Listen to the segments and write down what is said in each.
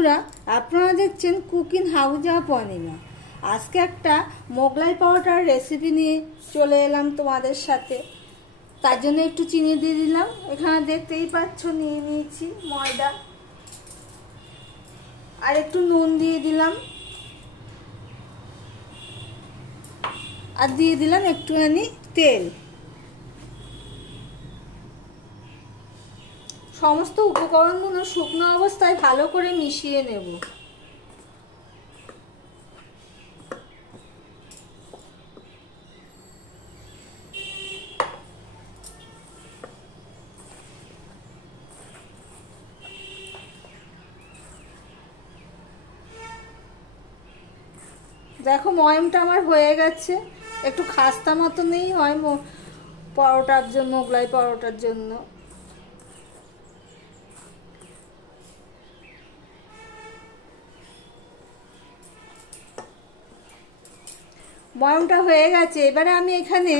বন্ধুরা, আপনারা দেখছেন কুকিং হাউস অফ অনিমা। আজকে একটা মোগলাই পরোটার রেসিপি নিয়ে চলে এলাম তোমাদের সাথে। তার জন্য একটু চিনি দিয়ে দিলাম। এখানে দেখতেই পাচ্ছ নিয়ে নিয়েছি ময়দা, আর একটু নুন দিয়ে দিলাম, আর দিয়ে দিলাম একটুখানি তেল। সমস্ত উপকরণগুলো শুকনো অবস্থায় ভালো করে মিশিয়ে নেব। দেখো ময়মটা আমার হয়ে গেছে, একটু খাস্তা মতনই হয় পরোটার জন্য, মোগলাই পরোটার জন্য। ময়মটা হয়ে গেছে। এবারে আমি এখানে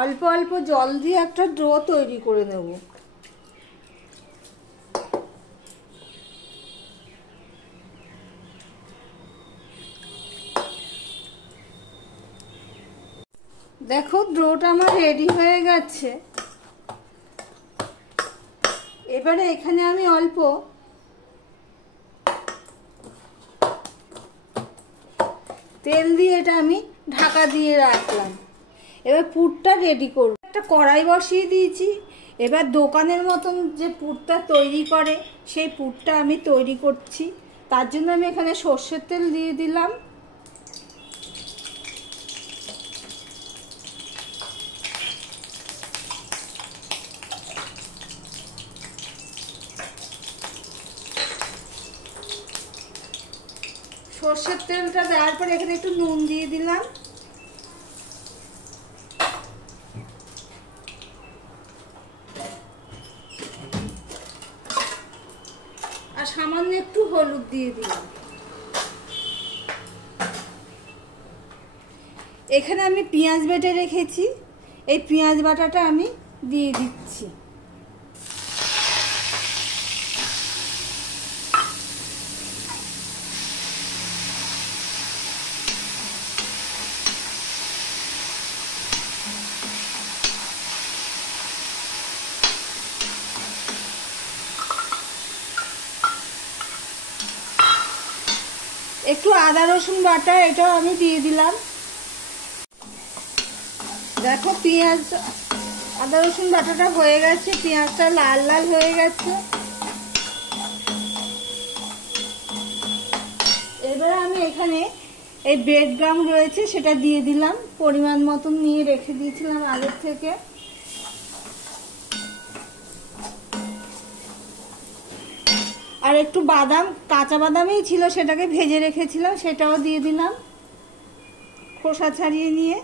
অল্প অল্প জল দিয়ে একটা ডো তৈরি করে নেব। দেখো ডোটা আমার রেডি হয়ে গেছে। এবারে এখানে আমি অল্প তেল দিয়ে এটা আমি ঢাকা দিয়ে রাখলাম। এবার পুরটা রেডি করব। একটা কড়াই বসিয়ে দিয়েছি। এবার দোকানের মতন যে পুরটা তৈরি করে সেই পুরটা আমি তৈরি করছি। তার জন্য আমি এখানে সর্ষের তেল দিয়ে দিলাম। সর্ষের তেলটা দেওয়ার পর এখানে একটু নুন দিয়ে দিলাম, আর সামান্য একটু হলুদ দিয়ে দিলাম। এখানে আমি পেঁয়াজ বেটে রেখেছি, এই পেঁয়াজ বাটাটা আমি দিয়ে দিচ্ছি। একটু আদা রসুন বাটা এটাও আমি দিয়ে দিলাম। দেখো পেঁয়াজ আদা রসুন বাটাটা হয়ে গেছে, পেঁয়াজটা লাল লাল হয়ে গেছে। এবারে আমি এখানে এই ব্রেড ক্রাম্ব রয়েছে সেটা দিয়ে দিলাম, পরিমাণ মতন নিয়ে রেখে দিয়েছিলাম আগের থেকে। আর একটু বাদাম, কাঁচা বাদামই ছিল, সেটাকে ভেজে রেখেছিলাম, সেটাও দিয়ে দিলাম খোসা ছাড়িয়ে নিয়ে।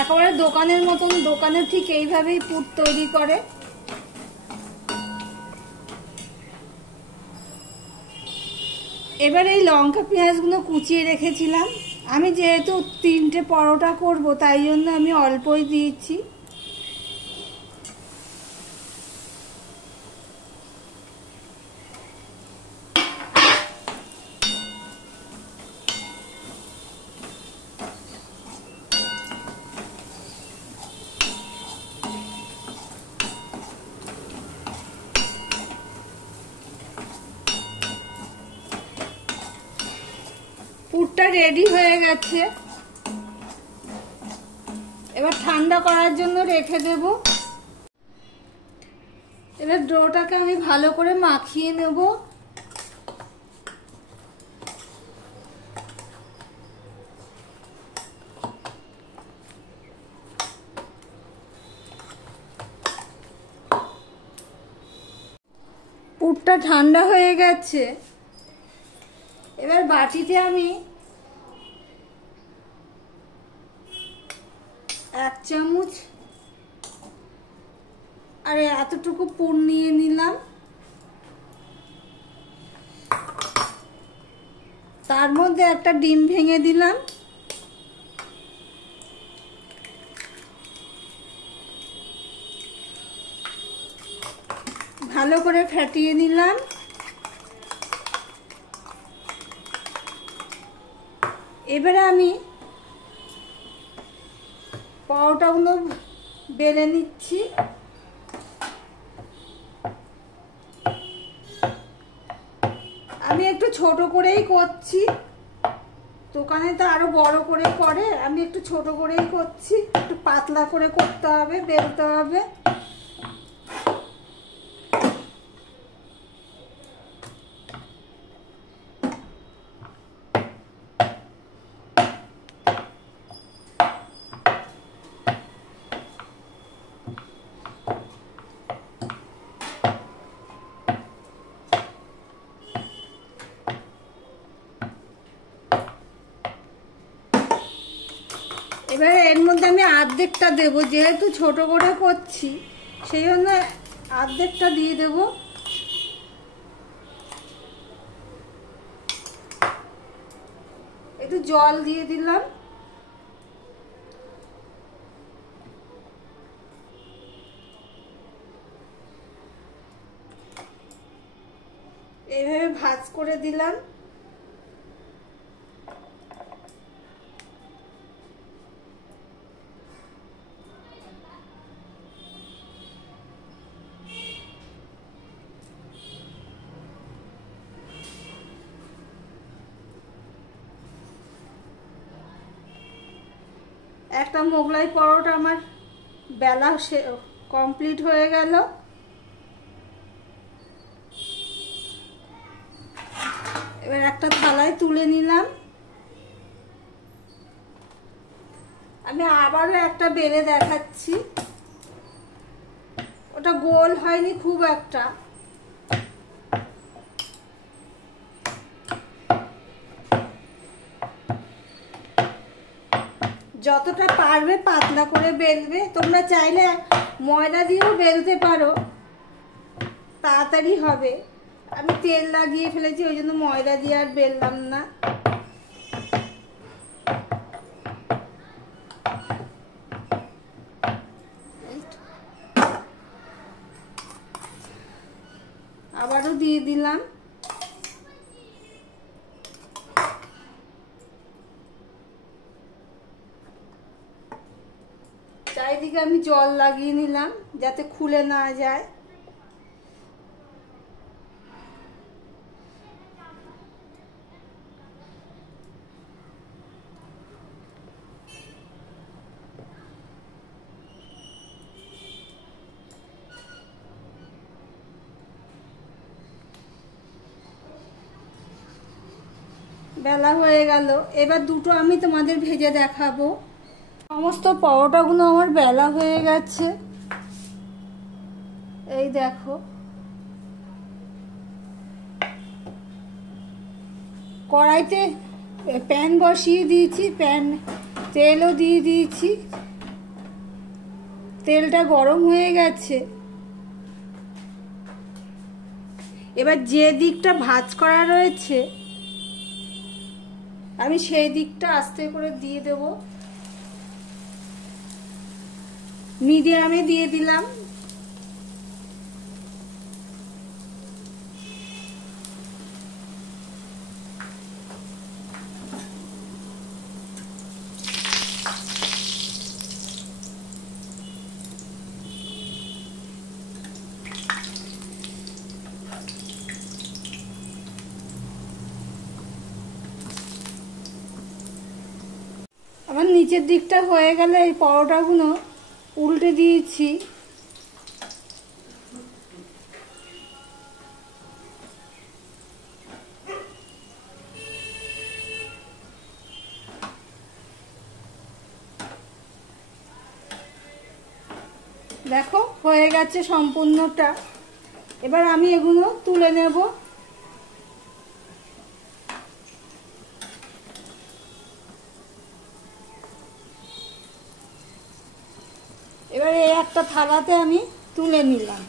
একেবারে দোকানের মতন, দোকানের ঠিক এইভাবেই পুর তৈরি করে। এবার এই লঙ্কা পেঁয়াজগুলো কুচিয়ে রেখেছিলাম। আমি যেহেতু 3টে পরোটা করব তাই জন্য আমি অল্পই দিয়েছি। পুরটা রেডি হয়ে গেছে। এবার ঠান্ডা করার জন্য রেখে দেব। এবার ডোটাকে আমি ভালো করে মাখিয়ে নেব। পুরটা ঠান্ডা হয়ে গেছে। এবার বাটিতে আমি 1 চামচ আর এতটুকু পুর নিয়ে নিলাম। তার মধ্যে একটা ডিম ভেঙে দিলাম। ভালো করে ফেটিয়ে নিলাম। এবারে আমি পরোটাগুলো বেলে নিচ্ছি। আমি একটু ছোট করেই করছি, দোকানে তো আরো বড় করে করে, আমি একটু ছোট করেই করছি। একটু পাতলা করে করতে হবে, বেলতে হবে। এবারে এর মধ্যে আমি অর্ধেকটা দেবো, যেহেতু ছোট করে করছি সেই জন্য অর্ধেকটা দিয়ে দেবো। একটু জল দিয়ে দিলাম। এইভাবে ভাঁজ করে দিলাম। একটা মোগলাই পরোটা আমার বেলা কমপ্লিট হয়ে গেল। এবার একটা থালায় তুলে নিলাম। আমি আবারও একটা বেলে দেখাচ্ছি। ওটা গোল হয়নি খুব একটা, যতটা পারবে পাতলা করে বেলবে। তোমরা চাইলে ময়দা দিয়েও বেলতে পারো, তাড়াতাড়ি হবে। আমি তেল লাগিয়ে ফেলেছি, ওই জন্য ময়দা দিয়ে আর বেললাম না। আবারও দিয়ে দিলাম। চারিদিকে আমি জল লাগিয়ে নিলাম যাতে খুলে না যায়। বেলা হয়ে গেল। এবার দুটো আমি তোমাদের ভেজে দেখাবো। সমস্ত পরোটাগুলো আমার বেলা হয়ে গেছে, এই দেখো। কড়াইতে প্যান বসিয়ে দিয়েছি, তেলও দিয়ে দিয়েছি। তেলটা গরম হয়ে গেছে। এবার যে দিকটা ভাজ করা রয়েছে আমি সেই দিকটা আস্তে করে দিয়ে দেব। মিডিয়ামে দিয়ে দিলাম। আমার নিচের দিকটা হয়ে গেলে এই পরোটাগুলো উল্টে দিয়েছি। দেখো হয়ে গেছে সম্পূর্ণটা। এবার আমি এগুলো তুলে নেব। এবার এই একটা থালাতে আমি তুলে নিলাম।